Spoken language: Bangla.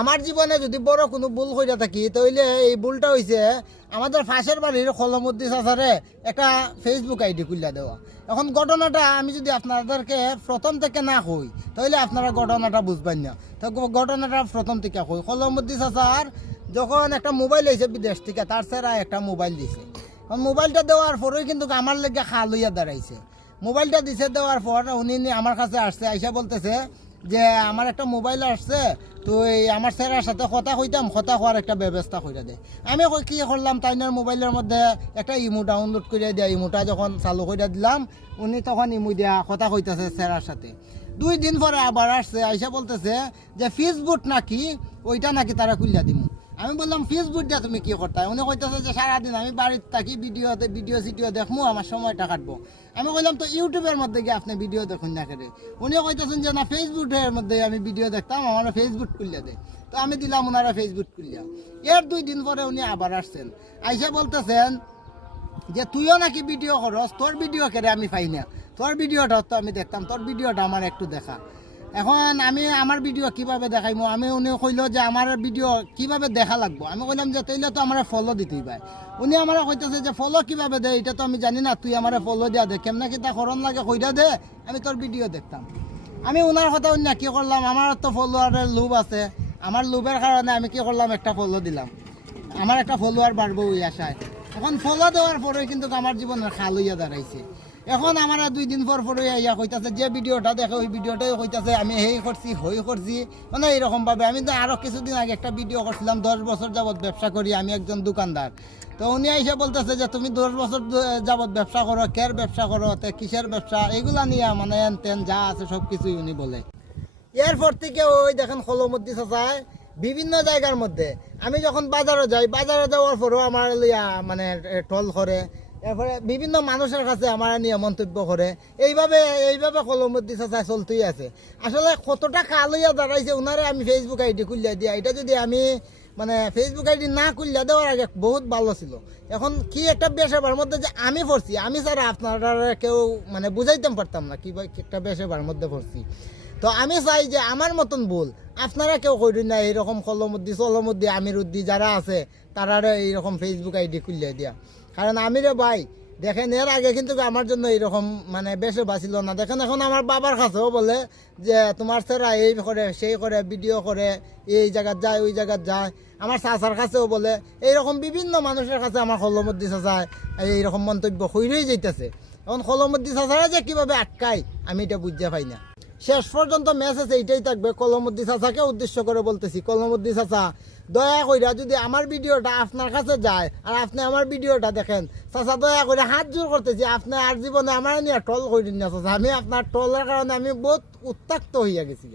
আমার জীবনে যদি বড় কোনো ভুল কইরা থাকি, তাহলে এই ভুলটা হইছে, আমাদের ফাঁসের বাড়ির কলমুদ্দি চাচারে একটা ফেসবুক আইডি খুললা দেওয়া। এখন ঘটনাটা আমি যদি আপনাদেরকে প্রথম থেকে না কই, তাহলে আপনারা ঘটনাটা বুঝবেন না। তো ঘটনাটা প্রথম থেকে কই। কলমুদ্দি চাচার যখন একটা মোবাইল হয়েছে বিদেশ থেকে, তার সেরা একটা মোবাইল দিছে। মোবাইলটা দেওয়ার পরেই কিন্তু আমার লেগে খাল হইয়া দাঁড়াইছে। মোবাইলটা দিছে দেওয়ার পর উনি আমার কাছে আসছে, আইসা বলতেছে যে আমার একটা মোবাইল আসছে, তো এই আমার স্যারের সাথে কথা কইতাম, কথা হওয়ার একটা ব্যবস্থা করে দেয়। আমি কি করলাম তাইনার মোবাইলের মধ্যে একটা ইমো ডাউনলোড করে দেয়, ইমোটা যখন চালু করে দিলাম, উনি তখন ইমো দিয়া কথা কইতেছে স্যারের সাথে। দুই দিন পরে আবার আসছে, আইসা বলতেছে যে, ফেসবুক নাকি, ওইটা নাকি তারা খুলিয়া দিমু। আমি বললাম ফেসবুক দিয়া তুমি কি করতে? উনি কইতেছে যে, সারাদিন আমি বাড়িতে থাকি, ভিডিওতে, ভিডিও সিডিও দেখমু, আমার সময়টা কাটবো। আমি কইলাম, তো ইউটিউবের মধ্যে গিয়ে আপনি ভিডিও দেখুন না করে উনি কইতেছেন যে, না ফেসবুকের মধ্যে আমি ভিডিও দেখতাম, আমার ফেসবুক খুললে দে। তো আমি দিলাম ওনারা ফেসবুক খুললিয়া এর দুই দিন পরে উনি আবার আসছেন। আইসা বলতেছেন যে, তুইও নাকি ভিডিও করস? তোর ভিডিও কেড়ে আমি পাই না। তোর ভিডিওটা তো আমি দেখতাম, তোর ভিডিওটা আমার একটু দেখা। এখন আমি আমার ভিডিও কীভাবে দেখাইমো? আমি উনি কইলো যে আমার ভিডিও কীভাবে দেখা লাগবো? আমি কইলাম যে তাইলে তো আমার ফলো দিতেই পাই উনি আমার কইতেছে যে ফলো কীভাবে দে? এটা তো আমি জানি না, তুই আমার ফলো দিয়া দে। কেমনে কিতা করন লাগে কইরা দে? আমি তোর ভিডিও দেখতাম। আমি ওনার কথা অন্য কি করলাম? আমার তো ফলোয়ারের লোভ আছে। আমার লোভের কারণে আমি কি করলাম? একটা ফলো দিলাম। আমার একটা ফলোয়ার বাড়বো ওই আশায়। এখন ফলো দেওয়ার পরে কিন্তু আমার জীবনের খাল হইয়া দাঁড়াইছে। এখন আমার দুই দিন পর পরে ইয়া কইতাছে, যে ভিডিওটা দেখে ওই ভিডিওটাই কইতাছে, আমি হেই করছি, হই করছি। মানে এইরকম ভাবে আমি তো আরও কিছুদিন আগে একটা ভিডিও করছিলাম, দশ বছর যাবত ব্যবসা করি, আমি একজন দোকানদার। তো উনি এসে বলতেছে যে, তুমি দশ বছর যাবত ব্যবসা করো, কের ব্যবসা করো, তে কিসের ব্যবসা? এগুলা নিয়ে মানে এন তেন যা আছে সব কিছুই উনি বলে। এরপর থেকে ওই দেখেন কলমদ্দি চাচায় বিভিন্ন জায়গার মধ্যে। আমি যখন বাজারে যাই, বাজারে যাওয়ার পরেও আমার মানে টল করে এরপরে বিভিন্ন মানুষের কাছে আমার নিয়ে মন্তব্য করে, এইভাবে এইভাবে কলমদ্দি চাচা চলতেই আছে। আসলে কতটা কাল হইয়া দাঁড়াইছে ওনারে আমি ফেসবুক আইডি খুলিয়া দিয়া, এটা যদি আমি মানে ফেসবুক আইডি না খুললে দেওয়ার আগে বহুত ভালো ছিল। এখন কি একটা বেসেবার মধ্যে যে আমি পড়ছি, আমি ছাড়া আপনারা কেউ মানে বুঝাইতে পারতাম না কি একটা বেসেবার মধ্যে পড়ছি। তো আমি চাই যে আমার মতন ভুল, আপনারা কেউ করেন না এইরকম কলমদ্দি চলমদ্দি আমির উদ্দি যারা আছে তারা এইরকম ফেসবুক আইডি খুলিয়ে দিয়া। কারণ আমিরে ভাই, দেখেন এর আগে কিন্তু আমার জন্য এইরকম মানে বেশি বাঁচিল না। দেখেন এখন আমার বাবার কাছেও বলে যে, তোমার ছেড়া এই করে, সেই করে, ভিডিও করে, এই জায়গাত যায়, ওই জায়গাত যায়। আমার চাচার কাছেও বলে, এইরকম বিভিন্ন মানুষের কাছে আমার কলমদ্দি চাচায় এইরকম মন্তব্য হইরেই যাইতেছে। এখন কলমদ্দি চাচারা যে কীভাবে আটকায়, আমি এটা বুঝতে পাই না। শেষ পর্যন্ত মেসেজ এইটাই থাকবে কলমুদ্দি চাচাকে উদ্দেশ্য করে বলতেছি কলমদ্দি চাচা দয়া কইরা যদি আমার ভিডিওটা আপনার কাছে যায় আর আপনি আমার ভিডিওটা দেখেন, চাচা দয়া করে হাত জোর করতেছি, আপনি আর জীবনে আমার নিয়ে টল করিন না, চাচা আমি আপনার টলের কারণে আমি বহুত উত্তাক্ত হইয়া গেছি।